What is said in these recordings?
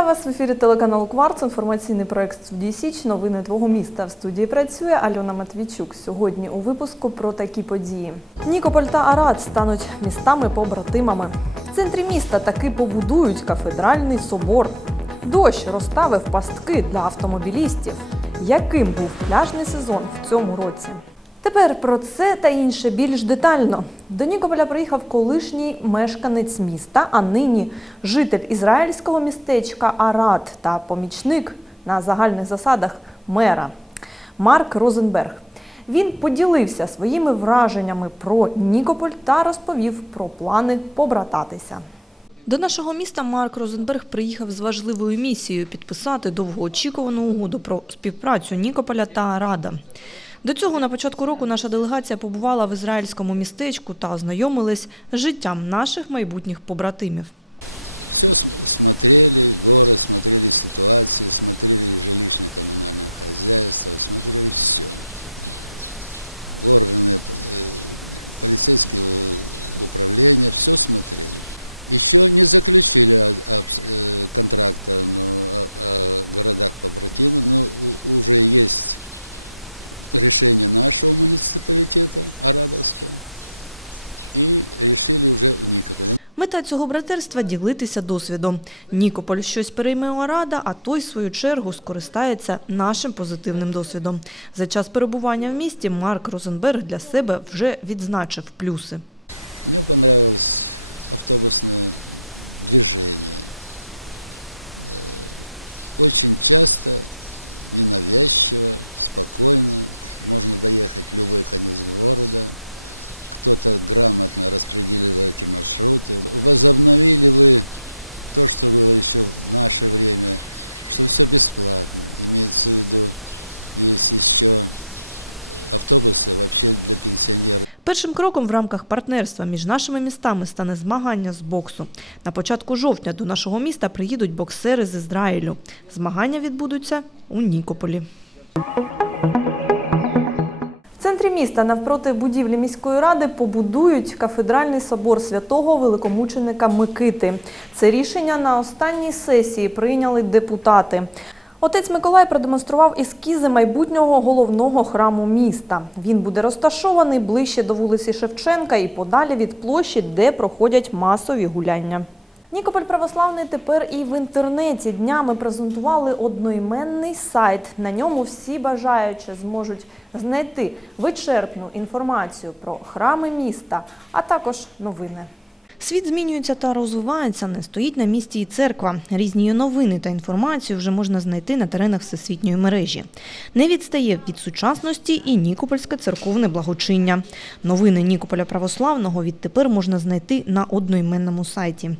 ефірі телеканалу Кварц, інформаційний проект студії Січ. Новини твого міста. В студії працює Альона Матвійчук. Сьогодні у випуску про такі події. Нікополь та Арат стануть містами-побратимами. В центрі міста таки побудують кафедральний собор. Дощ розставив пастки для автомобілістів. Яким був пляжний сезон в цьому році? Тепер про це та інше більш детально. До Нікополя приїхав колишній мешканець міста, а нині житель ізраїльського містечка Арат та помічник на загальних засадах мера Марк Розенберг. Він поділився своїми враженнями про Нікополь та розповів про плани побрататися. До нашого міста Марк Розенберг приїхав з важливою місією підписати довгоочікувану угоду про співпрацю Нікополя та Арада. До цього на початку року наша делегація побувала в ізраїльському містечку та ознайомилась з життям наших майбутніх побратимів. Все см- смотрели, город, смотрели ситуации, смотрели жилищно-коммунальное хозяйство, смотрели все. Органы, э, полицейские э, управления, все смотрели. Еще не заключили о- обс- э, контракта но, о, о городах побратимы, но у- уже есть решение нашего муниципалитета, Арадовского, и решили уже в Никополе. Мета цього братерства – ділитися досвідом. Нікополь щось перейме у Арада, а той, в свою чергу, скористається нашим позитивним досвідом. За час перебування в місті Марк Розенберг для себе вже відзначив плюси. Мне понравилось автобусное движение. Э, Очень часто, ненавязчиво, спокойно Можно доехать в любой конец города. Кто-то грамотно распределил эти маршруты. Возобновили вы то, что было еще в наше время, что все бесплатно. Имеется в виду, есть еще автобусы вообще для пенсионеров. Першим кроком в рамках партнерства між нашими містами стане змагання з боксу. На початку жовтня до нашого міста приїдуть боксери з Ізраїлю. Змагання відбудуться у Нікополі. Центрі міста навпроти будівлі міської ради побудують кафедральний собор святого великомученика Микити. Це рішення на останній сесії прийняли депутати. Отець Миколай продемонстрував ескізи майбутнього головного храму міста. Він буде розташований ближче до вулиці Шевченка і подалі від площі, де проходять масові гуляння. Нікополь православний тепер і в інтернеті днями презентували одноіменний сайт. На ньому всі бажаючі зможуть знайти вичерпну інформацію про храми міста, а також новини. Світ змінюється та розвивається, не стоїть на місці і церква. Різні новини та інформацію вже можна знайти на теренах всесвітньої мережі. Не відстає від сучасності і Нікопольське церковне благочиння. Новини Нікополя православного відтепер можна знайти на одноіменному сайті.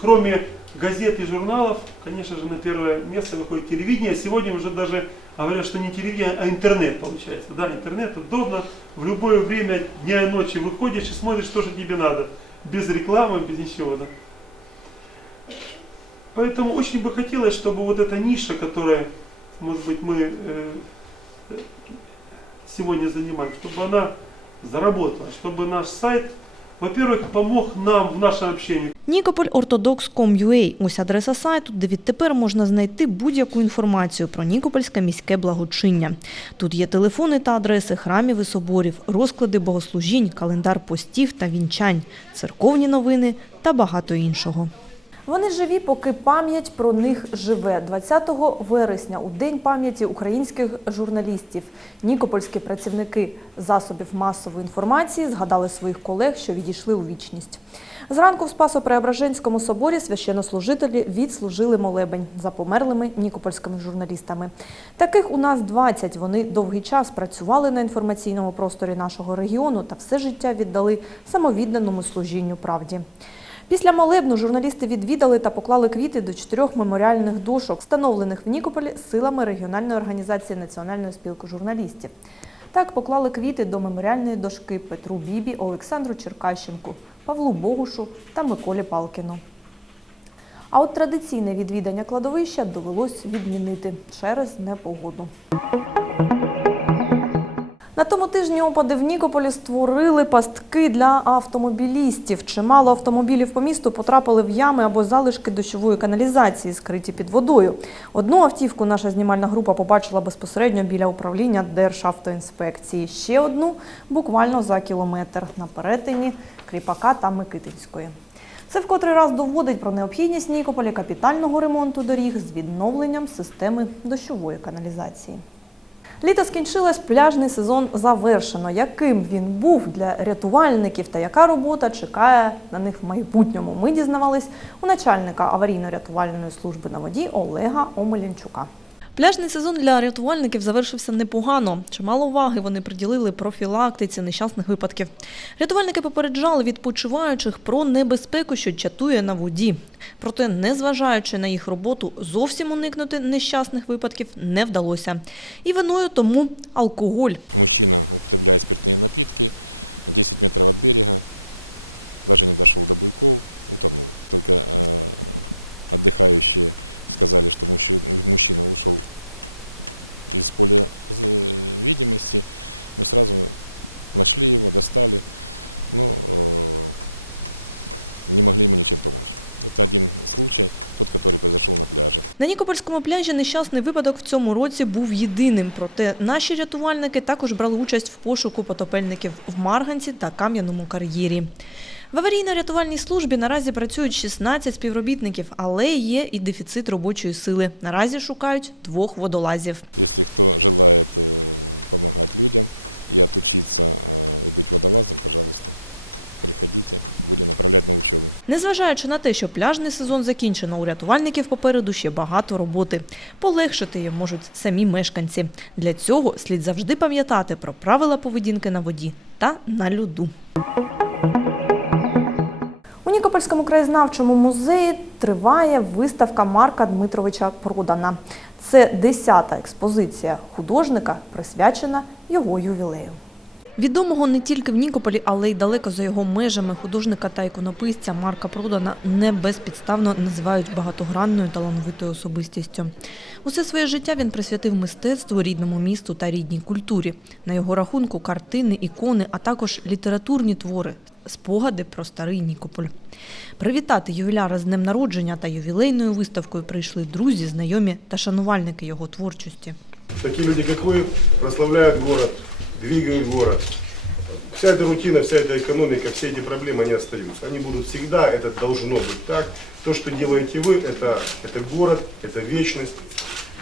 Кроме газет и журналов, конечно же, на первое место выходит телевидение. Сегодня уже даже говорят, что не телевидение, а интернет получается. Да, интернет удобно. В любое время дня и ночи выходишь и смотришь, что же тебе. Без рекламы, без ничего. Да. Поэтому очень бы хотелось, чтобы вот эта ниша, которая, может быть, мы э, сегодня занимаем, чтобы она заработала, чтобы наш сайт, во-первых, помог нам в нашем общении. Нікополь ось адреса сайту, де відтепер можна знайти будь-яку інформацію про Нікопольське міське благочиння. Тут є телефони та адреси храмів і соборів, розклади богослужінь, календар постів та вінчань, церковні новини та багато іншого. Вони живі, поки пам'ять про них живе. 20 вересня, у День пам'яті українських журналістів, нікопольські працівники засобів масової інформації згадали своїх колег, що відійшли у вічність. Зранку в Спасо-Преображенському соборі священнослужителі відслужили молебень за померлими нікопольськими журналістами. Таких у нас 20. Вони довгий час працювали на інформаційному просторі нашого регіону та все життя віддали самовідданому служінню правді. Після молебну журналісти відвідали та поклали квіти до чотирьох меморіальних дошок, встановлених в Нікополі силами регіональної організації Національної спілки журналістів. Так поклали квіти до меморіальної дошки Петру Бібі, Олександру Черкащенку, Павлу Богушу та Миколі Палкіну. А от традиційне відвідання кладовища довелось відмінити через непогоду. На тому тижні опади в Нікополі створили пастки для автомобілістів. Чимало автомобілів по місту потрапили в ями або залишки дощової каналізації, скриті під водою. Одну автівку наша знімальна група побачила безпосередньо біля управління Державтоінспекції. Ще одну буквально за кілометр на перетині Кріпака та Микитинської. Це в котрий раз доводить про необхідність Нікополя капітального ремонту доріг з відновленням системи дощової каналізації. Літо скінчилось, пляжний сезон завершено. Яким він був для рятувальників та яка робота чекає на них в майбутньому? Ми дізнавались у начальника аварійно-рятувальної служби на воді Олега Омелянчука. Пляжний сезон для рятувальників завершився непогано. Чимало уваги вони приділили профілактиці нещасних випадків. Рятувальники попереджали відпочиваючих про небезпеку, що чатує на воді. Проте, незважаючи на їх роботу, зовсім уникнути нещасних випадків не вдалося. І виною тому алкоголь. Мужчина употребляет спиртные напитки, 10 метров от берега, даже не дошел до буйков, утонул. Только э, отдыхающие сказали, что мужчина, мужчина ушел из поля э, видимости. Мы сразу нашли его, достали, но э, не могли ему ничем помочь. Это один случай, тот, который произошел на пляже. На Нікопольському пляжі нещасний випадок в цьому році був єдиним. Проте наші рятувальники також брали участь в пошуку потопельників в Марганці та Кам'яному кар'єрі. В аварійно-рятувальній службі наразі працюють 16 співробітників, але є і дефіцит робочої сили. Наразі шукають двох водолазів. Если кто желает э, помогать людям и отучиться э, и быть водолазом, пожалуйста, приходите, будем направлять на учебу. Незважаючи на те, що пляжний сезон закінчено, у рятувальників попереду ще багато роботи. Полегшити їм можуть самі мешканці. Для цього слід завжди пам'ятати про правила поведінки на воді та на льоду. У Нікопольському краєзнавчому музеї триває виставка Марка Дмитровича Продана. Це 10-та експозиція художника, присвячена його ювілею. Відомого не тільки в Нікополі, але й далеко за його межами художника та іконописця Марка Продана не безпідставно називають багатогранною талановитою особистістю. Усе своє життя він присвятив мистецтву, рідному місту та рідній культурі. На його рахунку картини, ікони, а також літературні твори, спогади про старий Нікополь. Привітати ювіляра з днем народження та ювілейною виставкою прийшли друзі, знайомі та шанувальники його творчості. Такие люди, как вы, прославляют город, двигают город. Вся эта рутина, вся эта экономика, все эти проблемы, они остаются. Они будут всегда, это должно быть так. То, что делаете вы, это, это город, это вечность,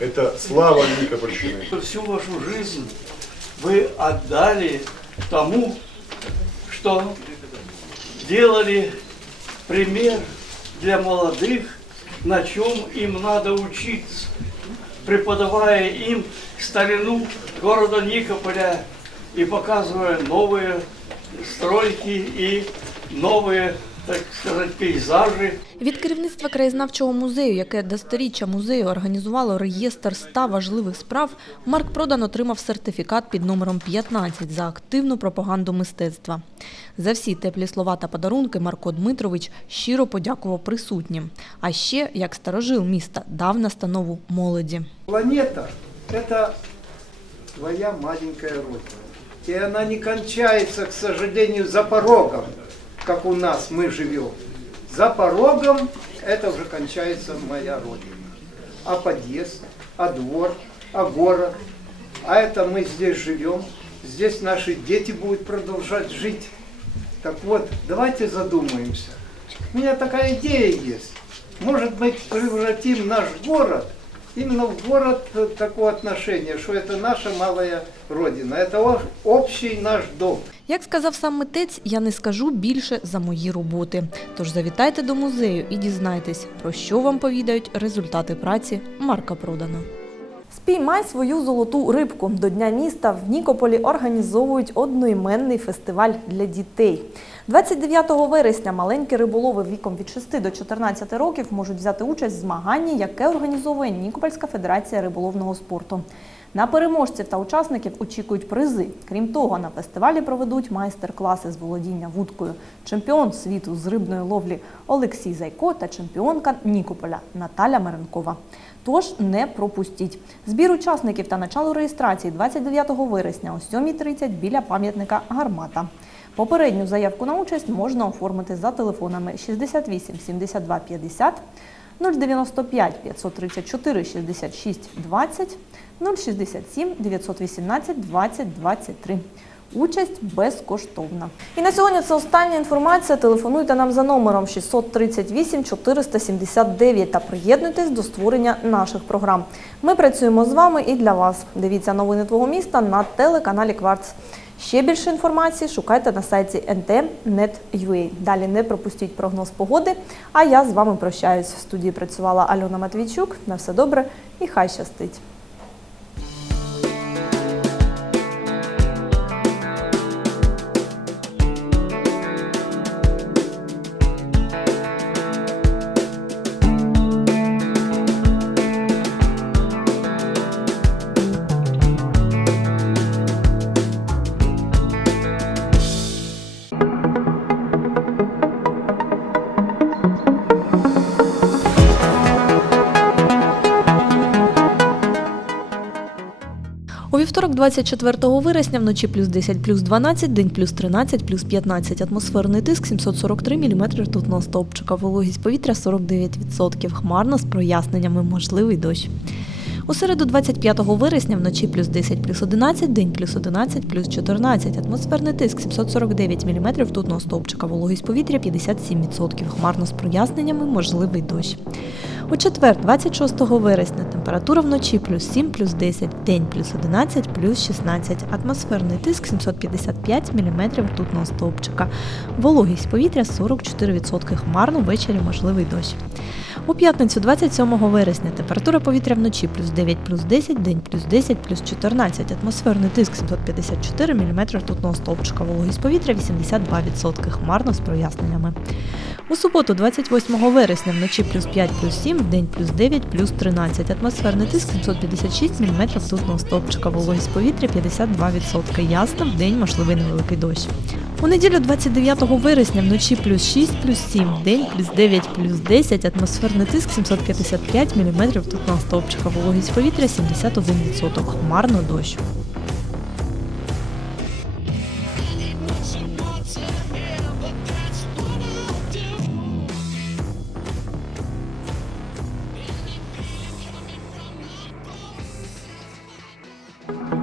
это слава Никопольщины. Всю вашу жизнь вы отдали тому, что делали пример для молодых, на чем им надо учиться, преподавая им старину города Никополя и показывая новые стройки и новые, так сказать, пейзажи. Від керівництва краєзнавчого музею, яке до сторіччя музею організувало реєстр ста важливих справ, Марк Продан отримав сертифікат під номером 15 за активну пропаганду мистецтва. За всі теплі слова та подарунки Марко Дмитрович щиро подякував присутнім. А ще, як старожил міста, дав настанову молоді. Планета – это твоя маленькая родина. И она не кончается, к сожалению, за порогом, как у нас мы живем. За порогом это уже кончается моя родина. А подъезд, а двор, а город. А это мы здесь живем. Здесь наши дети будут продолжать жить. Так вот, давайте задумаемся. У меня такая идея есть. Может быть, превратим наш город именно в город э, такого отношения, что это наша малая родина, это о- общий наш дом. Як сказав сам митець, я не скажу більше за мої роботи. Тож завітайте до музею і дізнайтесь, про що вам повідають результати праці Марка Продана. Спіймай свою золоту рибку. До Дня міста в Нікополі організовують одноіменний фестиваль для дітей. 29 вересня маленькі риболови віком від 6 до 14 років можуть взяти участь в змаганні, яке організовує Нікопольська федерація риболовного спорту. На переможців та учасників очікують призи. Крім того, на фестивалі проведуть майстер-класи з володіння вудкою. Чемпіон світу з рибної ловлі Олексій Зайко та чемпіонка Нікополя Наталя Маренкова. Тож не пропустіть. Збір учасників та начало реєстрації 29 вересня о 7.30 біля пам'ятника Гармата. Попередню заявку на участь можна оформити за телефонами 68 72 50, 095 534 66 20, 067 918 20 23. Участь безкоштовна. І на сьогодні це остання інформація. Телефонуйте нам за номером 638 479 та приєднуйтесь до створення наших програм. Ми працюємо з вами і для вас. Дивіться новини твого міста на телеканалі Кварц. Ще більше інформації шукайте на сайті nt.net.ua. Далі не пропустіть прогноз погоди. А я з вами прощаюсь. В студії працювала Альона Матвійчук. На все добре і хай щастить. Вівторок, 24 вересня, вночі плюс 10, плюс 12, день плюс 13, плюс 15. Атмосферний тиск 743 мм ртутного стовпчика. Вологість повітря 49%. Хмарно з проясненнями. Можливий дощ. У середу 25 вересня вночі плюс 10, плюс 11, день плюс 11, плюс 14. Атмосферний тиск 749 мм ртутного стовпчика. Вологість повітря 57%. Хмарно з проясненнями. Можливий дощ. У четвер, 26 вересня, температура вночі плюс 7, плюс 10, день плюс 11, плюс 16. Атмосферний тиск 755 мм ртутного стовпчика. Вологість повітря 44%. Хмарно ввечері можливий дощ. У п'ятницю 27 вересня температура повітря вночі плюс 9, плюс 10, день плюс 10, плюс 14. Атмосферний тиск 754 мм ртутного стовпчика. Вологість повітря 82%. Хмарно з проясненнями. У суботу, 28 вересня, вночі плюс 5, плюс 7, вдень плюс 9, плюс 13. Атмосферний тиск 756 мм ртутного стовпчика. Вологість повітря 52%. Ясно, вдень можливий невеликий дощ. У неділю 29 вересня вночі плюс 6, плюс 7, вдень плюс 9, плюс 10. Атмосферний тиск 755 мм ртутного стовпчика. Вологість повітря 71%. Хмарно дощ. thank you